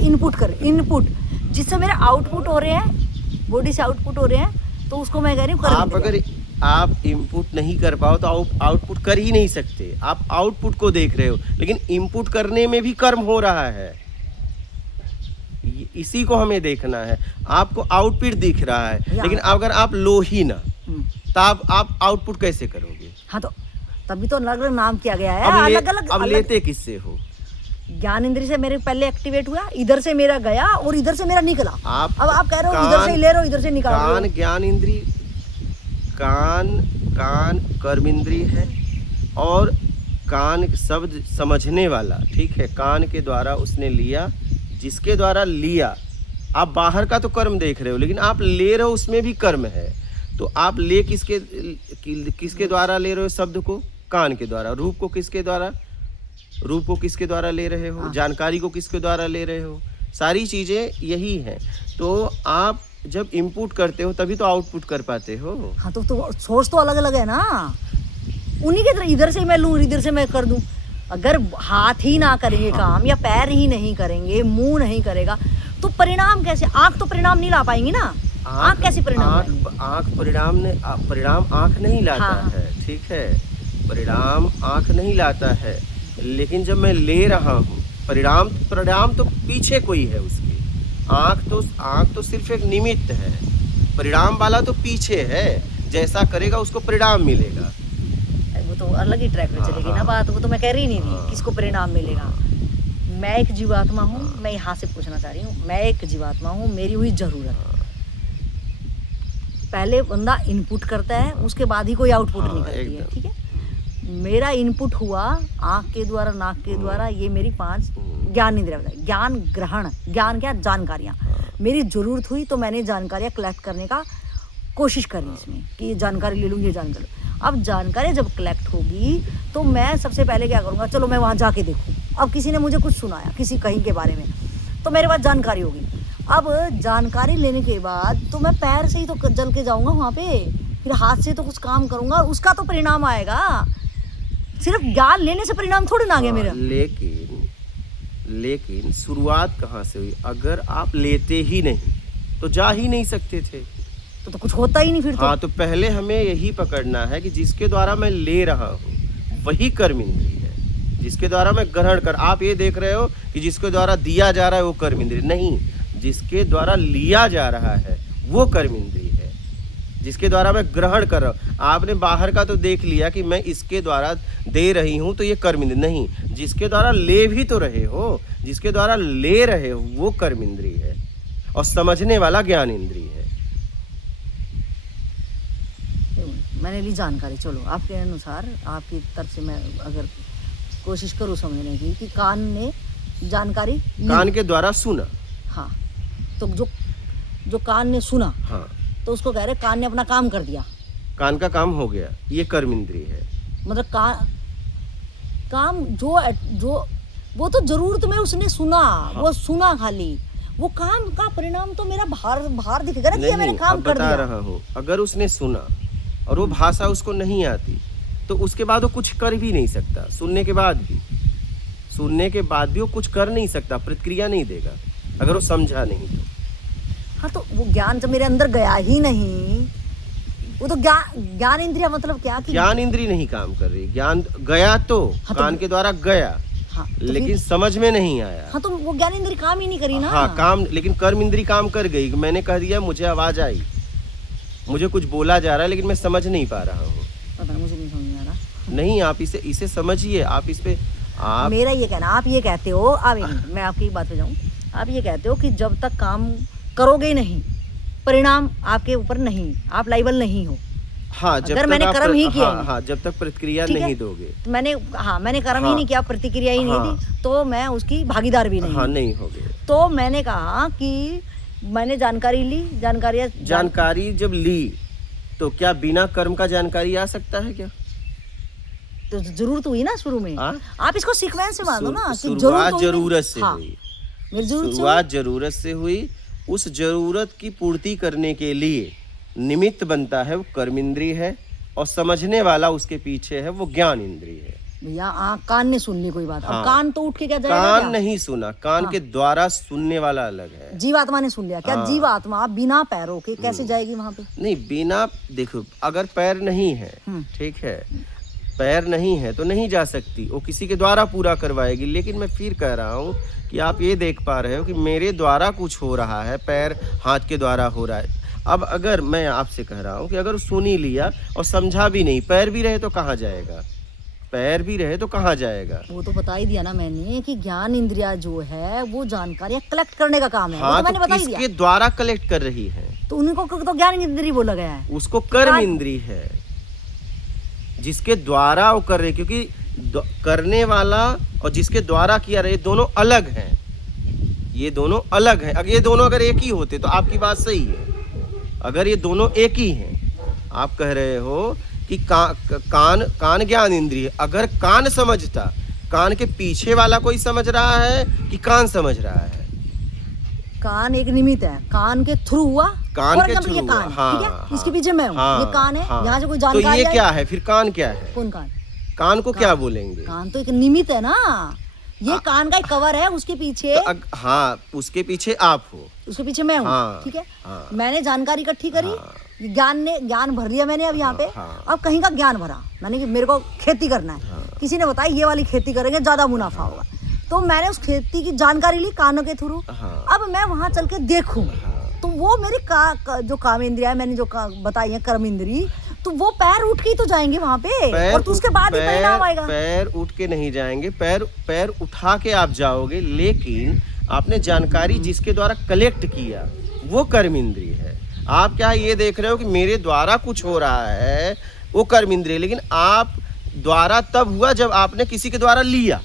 इनपुट जिससे मेरे आउटपुट हो रहे हैं, बॉडी से आउटपुट हो रहे हैं, तो उसको मैं कह रही हूँ कर्म आप इंद्रिय। अगर आप इनपुट नहीं कर पाओ तो आउटपुट कर ही नहीं सकते। आप आउटपुट को देख रहे हो, लेकिन इनपुट करने में भी कर्म हो रहा है। इसी को हमें देखना है। आपको आउटपुट दिख रहा है, लेकिन अगर आप लो ही ना, तो आप आउटपुट कैसे करोगे? हाँ, तो तभी तो अलग अलग नाम किया गया है। अब लेते किससे हो? ज्ञान इंद्रिय से मेरे पहले एक्टिवेट हुआ, इधर से मेरा गया और इधर से मेरा निकला। अब आप कह रहे हो इधर से ले रहे हो, इधर से निकाल रहे हो। कान ज्ञान इंद्रिय, कान कर्म इंद्रिय है, और कान शब्द समझने वाला, ठीक है, कान के द्वारा उसने लिया, जिसके द्वारा लिया। आप बाहर का तो कर्म देख रहे हो, लेकिन आप ले रहे हो उसमें भी कर्म है। तो आप ले किसके द्वारा ले रहे हो? शब्द को कान के द्वारा। रूप को किसके द्वारा ले रहे हो? जानकारी को किसके द्वारा ले रहे हो? सारी चीजें यही हैं। तो आप जब इनपुट करते हो तभी तो आउटपुट कर पाते हो। हाँ, तो सोच तो अलग अलग है ना। उन्हीं के तरह इधर से मैं लूँ, इधर से मैं कर दूं। अगर हाथ ही ना करेंगे काम, या पैर ही नहीं करेंगे, मुंह नहीं करेगा, तो परिणाम कैसे? आंख तो परिणाम नहीं ला पाएंगी ना। आंख कैसे परिणाम? आंख परिणाम आंख नहीं लाता है, ठीक है, परिणाम आंख नहीं लाता है। लेकिन जब मैं ले रहा हूँ, परिणाम तो पीछे कोई है उसकी। आंख तो सिर्फ एक निमित्त है, परिणाम वाला तो पीछे है। जैसा करेगा उसको परिणाम मिलेगा। वो तो अलग ही ट्रैक पे चलेगी ना बात। वो तो मैं कह रही नहीं थी किसको परिणाम मिलेगा। मैं एक जीवात्मा हूँ, मैं यहाँ से पूछना चाह रही हूँ, मैं एक जीवात्मा हूँ, मेरी हुई जरूरत। पहले बंदा इनपुट करता है, उसके बाद ही कोई आउटपुट नहीं करती है, ठीक है। मेरा इनपुट हुआ आँख के द्वारा, नाक के द्वारा, ये मेरी 5 ज्ञान इंद्रियाँ बताई। ज्ञान ग्रहण, ज्ञान क्या? जानकारियाँ। मेरी जरूरत हुई तो मैंने जानकारियाँ कलेक्ट करने का कोशिश करी इसमें, कि ये जानकारी ले लूँ, ये जानकारी ले लूँ। अब जानकारी जब कलेक्ट होगी तो मैं सबसे पहले क्या करूँगा? चलो मैं वहाँ जाके देखूँ। अब किसी ने मुझे कुछ सुनाया किसी कहीं के बारे में, तो मेरे पास जानकारी होगी। अब जानकारी लेने के बाद तो मैं पैर से ही तो चल के जाऊँगा वहाँ पे, फिर हाथ से तो कुछ काम करूँगा, उसका तो परिणाम आएगा। सिर्फ ज्ञान लेने से परिणाम थोड़ी ना आ गया मेरा। लेकिन शुरुआत कहाँ से हुई? अगर आप लेते ही नहीं तो जा ही नहीं सकते थे, तो कुछ होता ही नहीं फिर तो। हाँ, तो पहले हमें यही पकड़ना है कि जिसके द्वारा मैं ले रहा हूँ वही कर्म इंद्रिय है, जिसके द्वारा मैं ग्रहण कर। आप ये देख रहे हो कि जिसके द्वारा दिया जा रहा है वो कर्म इंद्रिय नहीं, जिसके द्वारा लिया जा रहा है वो कर्म इंद्रिय है, जिसके द्वारा मैं ग्रहण कर रहा हूँ। आपने बाहर का तो देख लिया कि मैं इसके द्वारा दे रही हूँ तो ये कर्म इंद्रिय नहीं, जिसके द्वारा ले भी तो रहे हो, जिसके द्वारा ले रहे हो वो कर्म इंद्रिय है, और समझने वाला ज्ञान इंद्रिय है। मैंने ली जानकारी। चलो आपके अनुसार, आपकी तरफ से मैं अगर कोशिश करूँ समझने की कि कान ने जानकारी, कान के द्वारा सुना। हाँ, तो जो कान ने सुना, हाँ, तो उसको कह रहे कान ने अपना काम कर दिया, कान का काम हो गया, ये कर्म इंद्रिय है। मतलब काम जो वो तो जरूरत में उसने सुना, हाँ। वो सुना खाली, वो काम का परिणाम तो मेरा बाहर दिखेगा ना कि मैंने काम कर दिया। बता रहा हूँ, अगर उसने सुना और वो भाषा उसको नहीं आती तो उसके बाद वो कुछ कर भी नहीं सकता। सुनने के बाद भी वो कुछ कर नहीं सकता, प्रतिक्रिया नहीं देगा अगर वो समझा नहीं तो। हाँ, तो वो ज्ञान जब मेरे अंदर गया ही नहीं वो तो ज्ञान इंद्रिया मतलब क्या कि ज्ञान इंद्री नहीं काम कर रही, ज्ञान गया तो हाँ, कान के द्वारा गया, हाँ, तो लेकिन समझ में नहीं आया। हाँ तो वो ज्ञान इंद्री काम ही नहीं करी ना। हाँ काम, लेकिन कर्म इंद्री काम कर गई। मैंने कह दिया, मुझे आवाज आई, मुझे कुछ बोला जा रहा है, लेकिन मैं समझ नहीं पा रहा हूँ। पता नहीं, मुझे नहीं समझ में आ रहा। नहीं, आप इसे समझिए, आप इस पे आप मेरा ये कहना, आप ये कहते हो, आप मैं आपकी बात पे जाऊं, आप ये कहते हो कि जब तक काम करोगे ही नहीं, परिणाम आपके ऊपर नहीं, आप लाइबल नहीं हो। हाँ, जब अगर तक मैंने आप कर्म ही किया हाँ, जब तक प्रतिक्रिया ठीक है? नहीं दोगे, तो मैंने कर्म ही हाँ, नहीं किया, प्रतिक्रिया ही नहीं हाँ, दी, तो मैं उसकी भागीदार भी नहीं हाँ हूं। नहीं होगे। तो मैंने कहा कि मैंने जानकारी ली, जानकारी जब ली तो क्या बिना कर्म का जानकारी आ सकता है क्या? तो जरूरत हुई ना शुरू में। हाँ? आप इसको सीक्वेंस से मान दो ना कि शुरुआत हुई जरूरत से हाँ, हुई, मेरी जरूरत से शुरुआत जरूरत से हुई। उस जरूरत की पूर्ति करने के लिए निमित्त बनता है वो कर्म इंद्री है, और समझने वाला उसके पीछे है वो ज्ञान इंद्री है। भैया कान ने सुन ली कोई बात, हाँ, अब कान तो उठ के क्या जाएगा? कान क्या? नहीं सुना, कान हाँ, के द्वारा सुनने वाला अलग है। जीवात्मा ने सुन लिया क्या? हाँ, जीवात्मा बिना पैरों के कैसे जाएगी वहां पे? नहीं, बिना, देखो अगर पैर नहीं है, ठीक है, पैर नहीं है तो नहीं जा सकती, वो किसी के द्वारा पूरा करवाएगी। लेकिन मैं फिर कह रहा हूँ कि आप ये देख पा रहे हो कि मेरे द्वारा कुछ हो रहा है, पैर हाथ के द्वारा हो रहा है। अब अगर मैं आपसे कह रहा हूँ कि अगर सुन ही लिया और समझा भी नहीं, पैर भी रहे तो कहाँ जाएगा? पैर भी रहे तो कहाँ जाएगा? वो तो बता ही दिया ना मैंने कि ज्ञान इंद्रिया जो है वो जानकारी कलेक्ट करने का काम है। हाँ, वो तो मैंने बता ही किसके दिया। द्वारा कलेक्ट कर रही है? तो उनको तो ज्ञान इंद्रिय बोला गया है। उसको कर्म इंद्री है, जिसके द्वारा वो कर रहे, क्योंकि करने वाला और जिसके द्वारा किया रहे दोनों अलग हैं। ये दोनों अलग हैं। अगर ये दोनों अगर एक ही होते तो आपकी बात सही है। अगर ये दोनों एक ही हैं, आप कह रहे हो कि कान ज्ञान इंद्रिय, अगर कान समझता, कान के पीछे वाला कोई समझ रहा है कि कान समझ रहा है? कान एक निमित्त है, कान के थ्रू हुआ, कान और के मतलब थ्रू ये हुआ, कान है, हाँ, ठीक है? हाँ, इसके पीछे मैं हूँ, हाँ, ये कान है, हाँ, यहाँ से कोई तो जानकारी ये क्या है फिर? कान क्या है? कौन कान? कान को क्या बोलेंगे? कान तो एक निमित्त है ना, ये कान का एक कवर है, उसके पीछे तो हाँ, उसके पीछे आप हो, उसके पीछे मैं हूँ, हाँ, ठीक है? हाँ, मैंने जानकारी इकट्ठी करी, हाँ, ज्ञान भर लिया मैंने अब यहाँ पे। हाँ, अब कहीं का ज्ञान भरा मैंने कि मेरे को खेती करना है, हाँ, किसी ने बताया ये वाली खेती करेंगे ज्यादा मुनाफा होगा, तो मैंने उस खेती की जानकारी ली कानों के थ्रू। हाँ, अब मैं वहां चल के देखूं, तो वो मेरी जो काम इंद्रिया है, मैंने जो बताई है कर्म इंद्री, तो वो पैर उठ के ही तो जाएंगे वहां पे, और तो उसके बाद ही परिणाम आएगा। पैर उठ के नहीं जाएंगे, पैर उठा के आप जाओगे, लेकिन आपने जानकारी जिसके द्वारा कलेक्ट किया वो कर्म इंद्रिय है। आप क्या ये देख रहे हो कि मेरे द्वारा कुछ हो रहा है, वो कर्म इंद्रिय, लेकिन आप द्वारा तब हुआ जब आपने किसी के द्वारा लिया,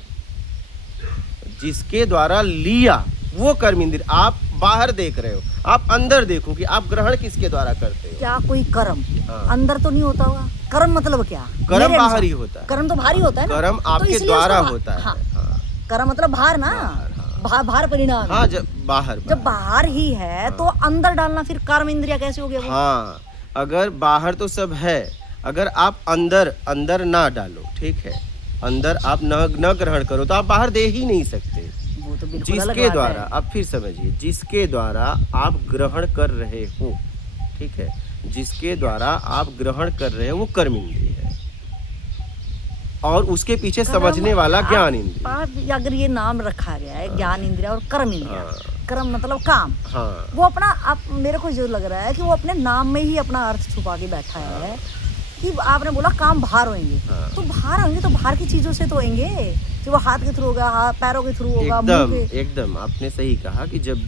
जिसके द्वारा लिया वो कर्म इंद्रिय। आप बाहर देख रहे हो, आप अंदर देखो कि आप ग्रहण किसके द्वारा करते हो। क्या कोई कर्म हाँ, अंदर तो नहीं होता होगा? कर्म मतलब क्या? कर्म बाहर ही होता है। कर्म तो भारी होता है ना, कर्म तो आपके इसलिए द्वारा उसको होता है। हाँ, हाँ, कर्म मतलब बाहर ना, बाहर परिणाम है। हाँ, जब बाहर जब बाहर ही है तो अंदर डालना फिर कर्म इंद्रिया कैसे हो गया वो? हाँ, अगर बाहर तो सब है, अगर आप अंदर ना डालो, ठीक है, अंदर आप न ग्रहण करो तो आप बाहर दे ही नहीं सकते। वो तो बिल्कुल अलग जिसके बात द्वारा, है। अब फिर समझिए, जिसके द्वारा आप ग्रहण कर रहे हो, ठीक है, जिसके द्वारा आप ग्रहण कर रहे हो वो कर्म इंद्रिय है, और उसके पीछे समझने वाला ज्ञान इंद्रिय। अगर ये नाम रखा गया है ज्ञान इंद्रिया और कर्म इंद्रिया, हाँ, कर्म मतलब काम, हाँ, वो अपना मेरे को जो लग रहा है कि वो अपने नाम में ही अपना अर्थ छुपा के बैठा है कि आपने बोला काम बाहर होंगे, हाँ, तो बाहर होंगे तो बाहर की चीजों से तो होंगे, जो वो हाथ के थ्रू होगा, पैरों के थ्रू होगा, मुंह के। एकदम आपने सही कहा कि जब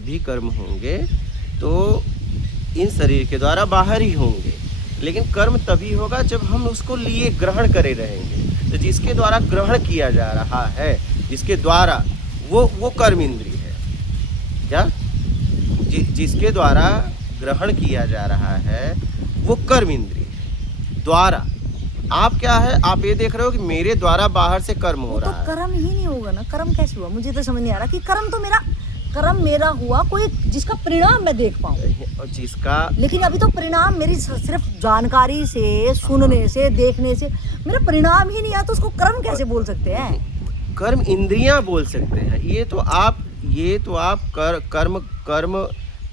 भी कर्म होंगे तो इन शरीर के द्वारा बाहर ही होंगे, लेकिन कर्म तभी होगा जब हम उसको लिए ग्रहण करे रहेंगे। तो जिसके द्वारा ग्रहण किया जा रहा है, जिसके द्वारा वो कर्म इंद्रिय है। क्या? जिसके द्वारा ग्रहण किया जा रहा है वो कर्म इंद्रिय द्वारा। आप क्या है, आप ये देख रहे हो कि मेरे द्वारा बाहर से कर्म हो तो रहा है। कर्म ही नहीं होगा ना, कर्म कैसे हुआ? मुझे तो समझ नहीं आ रहा कि कर्म मेरा हुआ कोई जिसका परिणाम मैं देख पाऊँ, और जिसका, लेकिन अभी तो परिणाम मेरी सिर्फ जानकारी से, सुनने से, देखने से मेरा परिणाम ही नहीं आया, तो उसको कर्म कैसे बोल सकते हैं? कर्म इंद्रियां बोल सकते हैं। ये तो आप कर्म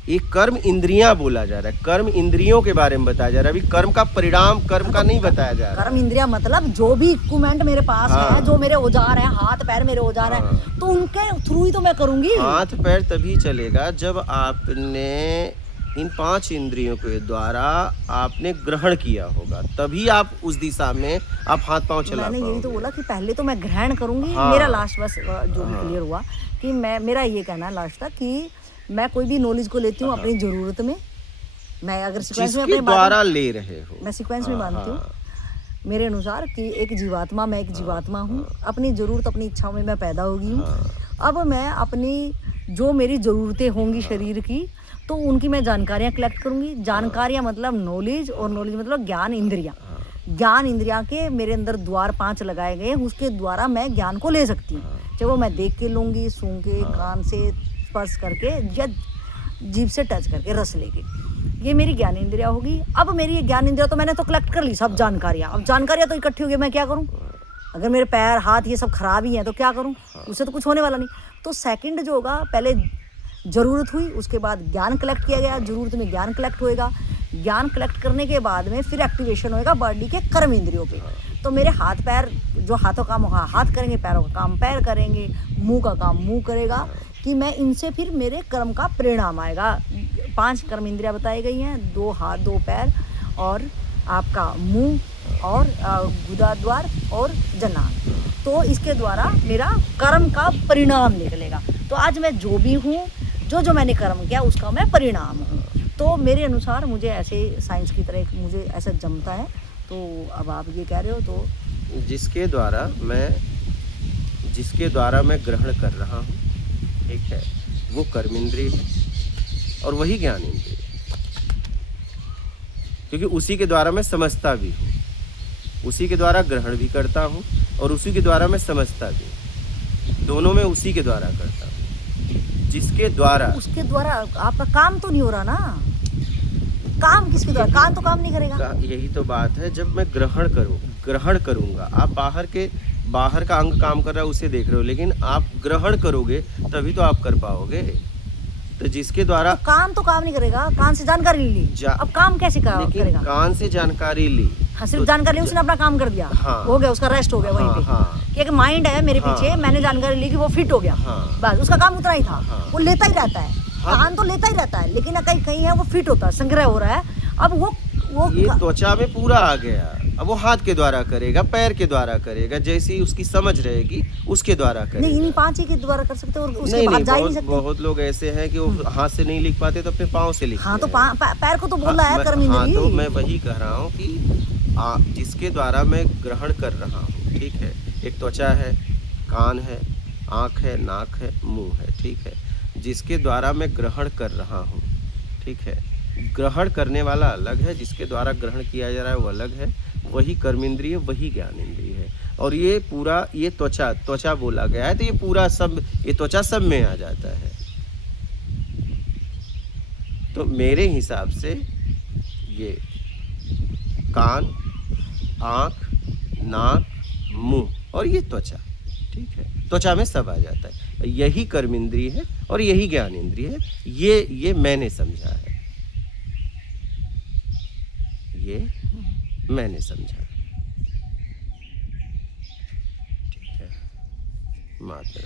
ये कर्म इंद्रियां बोला जा रहा है, कर्म इंद्रियों के बारे में बताया जा रहा है। अभी कर्म का परिणाम, कर्म का नहीं बताया जा रहा कर्म इंद्रिया मतलब जो भी इक्विपमेंट मेरे पास हाँ। है, जो मेरे औजार हैं, हाथ पैर मेरे औजार हैं, हाँ। तो उनके थ्रू ही तो मैं करूंगी। हाथ पैर तभी चलेगा जब आपने इन 5 इंद्रियों के द्वारा आपने ग्रहण किया होगा, तभी आप उस दिशा में आप हाथ पांव चला मैंने यही तो पाओगे। बोला कि पहले तो मैं ग्रहण करूंगी। हाँ। मेरा लास्ट बस जो भी हाँ। क्लियर हुआ कि मेरा ये कहना है लास्ट तक कि मैं कोई भी नॉलेज को लेती हूँ अपनी जरूरत में। मैं अगर सीक्वेंस में जिसके अपनी द्वारा ले रहे हो, मैं सीक्वेंस में हाँ, मानती हूँ हाँ, मेरे अनुसार कि एक जीवात्मा, मैं एक जीवात्मा हूँ, अपनी ज़रूरत अपनी इच्छाओं में मैं पैदा होगी हूँ। हाँ। अब मैं अपनी जो मेरी ज़रूरतें होंगी शरीर की, तो उनकी मैं जानकारियाँ कलेक्ट करूँगी। जानकारियाँ मतलब नॉलेज, और नॉलेज मतलब ज्ञान इंद्रियाँ। ज्ञान इंद्रियाँ के मेरे अंदर द्वार 5 लगाए गए हैं, उसके द्वारा मैं ज्ञान को ले सकती हूँ। चाहे वो मैं देख के लूँगी, सूंघ के, कान से स्पर्श करके, या जीभ से टच करके, रस लेके, ये मेरी ज्ञान इंद्रिया होगी। अब मेरी ये ज्ञान इंद्रिया तो मैंने तो कलेक्ट कर ली सब जानकारियाँ। अब जानकारियाँ तो इकट्ठी हो गई, मैं क्या करूँ? अगर मेरे पैर हाथ ये सब खराब ही हैं तो क्या करूँ? उससे तो कुछ होने वाला नहीं। तो सेकंड जो होगा, पहले ज़रूरत हुई, उसके बाद ज्ञान कलेक्ट किया गया, ज़रूरत में ज्ञान कलेक्ट होएगा, ज्ञान कलेक्ट करने के बाद में फिर एक्टिवेशन होएगा बॉडी के कर्म इंद्रियों पे। तो मेरे हाथ पैर, जो हाथों का काम होगा हाथ करेंगे, पैरों का काम पैर करेंगे, मुंह का काम मुंह करेगा, कि मैं इनसे फिर मेरे कर्म का परिणाम आएगा। 5 कर्म इंद्रियां बताई गई हैं, 2 हाथ 2 पैर और आपका मुंह और गुदा द्वार और जनान। तो इसके द्वारा मेरा कर्म का परिणाम निकलेगा। तो आज मैं जो भी हूँ, जो मैंने कर्म किया उसका मैं परिणाम हूँ। तो मेरे अनुसार मुझे ऐसे साइंस की तरह मुझे ऐसा जमता है। तो अब आप ये कह रहे हो तो जिसके द्वारा मैं ग्रहण कर रहा हूँ, ठीक है, वो कर्म इंद्रिय है और वही ज्ञान इंद्रिय है, क्योंकि उसी के द्वारा मैं समझता भी हूँ, उसी के द्वारा ग्रहण भी करता हूँ और उसी के द्वारा मैं समझता भी हूँ। दोनों में उसी के द्वारा करता हूँ, जिसके द्वारा। उसके द्वारा आपका काम तो नहीं हो रहा ना। काम किसके द्वारा? कान तो काम नहीं करेगा। यही तो बात है, जब मैं ग्रहण करूंगा, आप बाहर का अंग काम कर रहा है उसे देख रहे हो, लेकिन आप ग्रहण करोगे तभी तो आप कर पाओगे। तो जिसके द्वारा तो कान तो काम नहीं करेगा, कान से जानकारी ली, अब काम कैसे करेगा? कान से जानकारी ली, हाँ, सिर्फ जानकारी ली, उसने अपना काम कर दिया, हाँ, हो गया, उसका रेस्ट हो गया वहीं पे। हाँ, कि एक माइंड है मेरे पीछे, मैंने जानकारी ली कि वो फिट हो गया, हाँ, बस उसका काम उतना ही था। हाँ, वो लेता ही रहता है, कान तो लेता ही रहता है, लेकिन कहीं कहीं है वो फिट होता है, संग्रह हो रहा है। अब वो ये त्वचा में पूरा आ गया। अब वो हाथ के द्वारा करेगा, पैर के द्वारा करेगा, जैसी उसकी समझ रहेगी उसके द्वारा करेगा। नहीं, इन्हीं 5 ही के द्वारा कर सकते और उसके नहीं, बाद जा ही नहीं सकते। बहुत लोग ऐसे हैं कि वो हाथ से नहीं लिख पाते तो अपने पाँव से लिखते हाँ, तो हैं। पैर को तो बोला है कर्म इंद्रिय। हाँ, तो मैं वही कह रहा हूँ कि जिसके द्वारा मैं ग्रहण कर रहा हूँ, ठीक है, एक त्वचा है, कान है, आँख है, नाक है, मुंह है, ठीक है, जिसके द्वारा मैं ग्रहण कर रहा हूँ, ठीक है, ग्रहण करने वाला अलग है, जिसके द्वारा ग्रहण किया जा रहा है वो अलग है, वही कर्म इंद्रिय, वही ज्ञान इंद्रिय है। और ये पूरा, ये त्वचा बोला गया है, तो ये पूरा सब, ये त्वचा सब में आ जाता है। तो मेरे हिसाब से ये कान, आँख, नाक, मुंह और ये त्वचा, ठीक है, त्वचा में सब आ जाता है। यही कर्म इंद्रिय है और यही ज्ञान इंद्रिय है। ये मैंने समझा है, ये मैंने समझा, ठीक है। माता